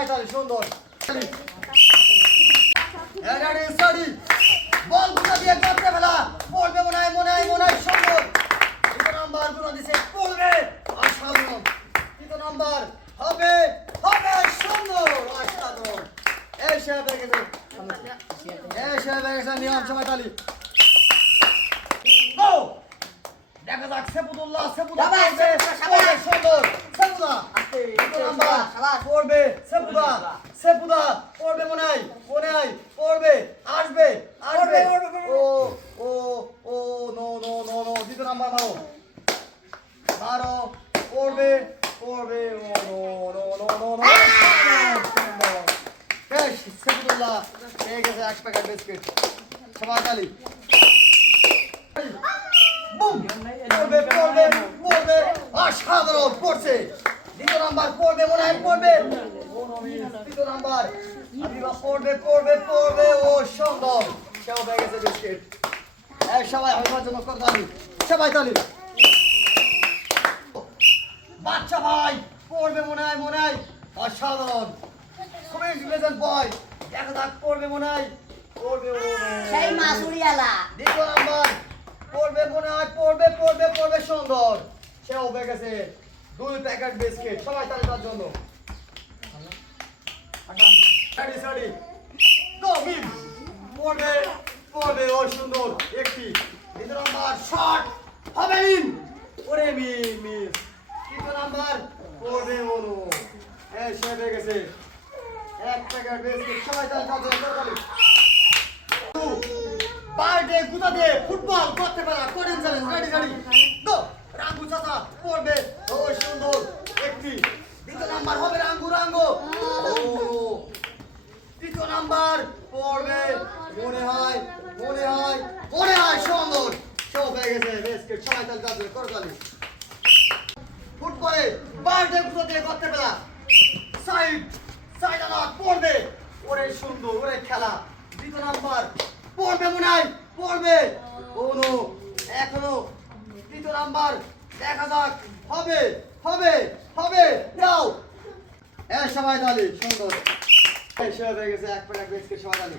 পড়ছে সুন্দর। বল দুটো দিয়ে করতে ফেলা পড়বে মনে হয় মনে হয় মনে হয় সুন্দর। তিন নাম্বারগুলো দিছে পড়বে আর সাধন নাম্বার হবে হবে সুন্দর অসাধারণ। এই সাহেবের গেছে এই সাহেবের গেছে নিয়ম সময় তালি। দেখা যাক শাবাশ। পড়বে, সুন্দর। নাম্বার পড়বে সেবুদা সেবুদা পড়বে মনে হয় মনে হয় পড়বে আসবে আসবে। ও ও ও নো নো নো নো দ্বিতীয় নাম্বার মারো মারো পড়বে পড়বে ও no no no no no গেছে এক প্যাকেট বিস্কিট সবাই অসাধারণ পড়ছে নাম্বার পড়বে মনে হয় পড়বে। তৃতীয় নাম্বার। পড়বে পড়বে পড়বে ও সেও গেছে বিস্কিট সবাই জন্য তালি বাচ্চা ভাই পড়বে মনে হয় মনে হয়। অসাধারণ। খুবই ইন্টেলিজেন্ট বয় দেখা যাক পড়বে মনে হয় পড়বে সেই মাসুরিয়ালা। দ্বিতীয় নাম্বার পড়বে মনে হয় পড়বে পড়বে পড়বে সুন্দর সেও হয়ে গেছে। দুই প্যাকেট বিস্কিট। সবাই তাহলে তার জন্য। সারি সারি মিম পড়বে পড়বে ও সুন্দর একটি দ্বিতীয় নাম্বার শট হবে মিম ওরে মিম মিস তৃতীয় নাম্বার পড়বে অনু। এ, সে হয়ে গেছে। এক প্যাকেট বিস্কিট, সবাই তাহলে তার জন্য। বাইরে গুতা ফুটবল করতে পারা করেন চ্যালেঞ্জ রেডি রেডি গো রাঙ্গু চাচা পড়বে ও সুন্দর একটি দ্বিতীয় নাম্বার হবে রাঙ্গু রাঙ্গু ও তৃতীয় নাম্বার পড়বে মনে হয় মনে হয় সুন্দর সব হয়ে গেছে বিস্কিট সবাই তাহলে তাদের করে তালি ফুটবলে বাইরে গুতা দিয়ে করতে পারা সাইড সাইড আলা পড়বে। ওরে সুন্দর, ওরে খেলা। দ্বিতীয় নাম্বার, পড়বে মনে হয়, পড়বে। ও নো এখনও। তৃতীয় নাম্বার, দেখা যাক, হবে হবে হবে যাও এ সবাই তালি সুন্দর। হয়ে গেছে, এক প্যাকেট বিস্কিট সবাই তালি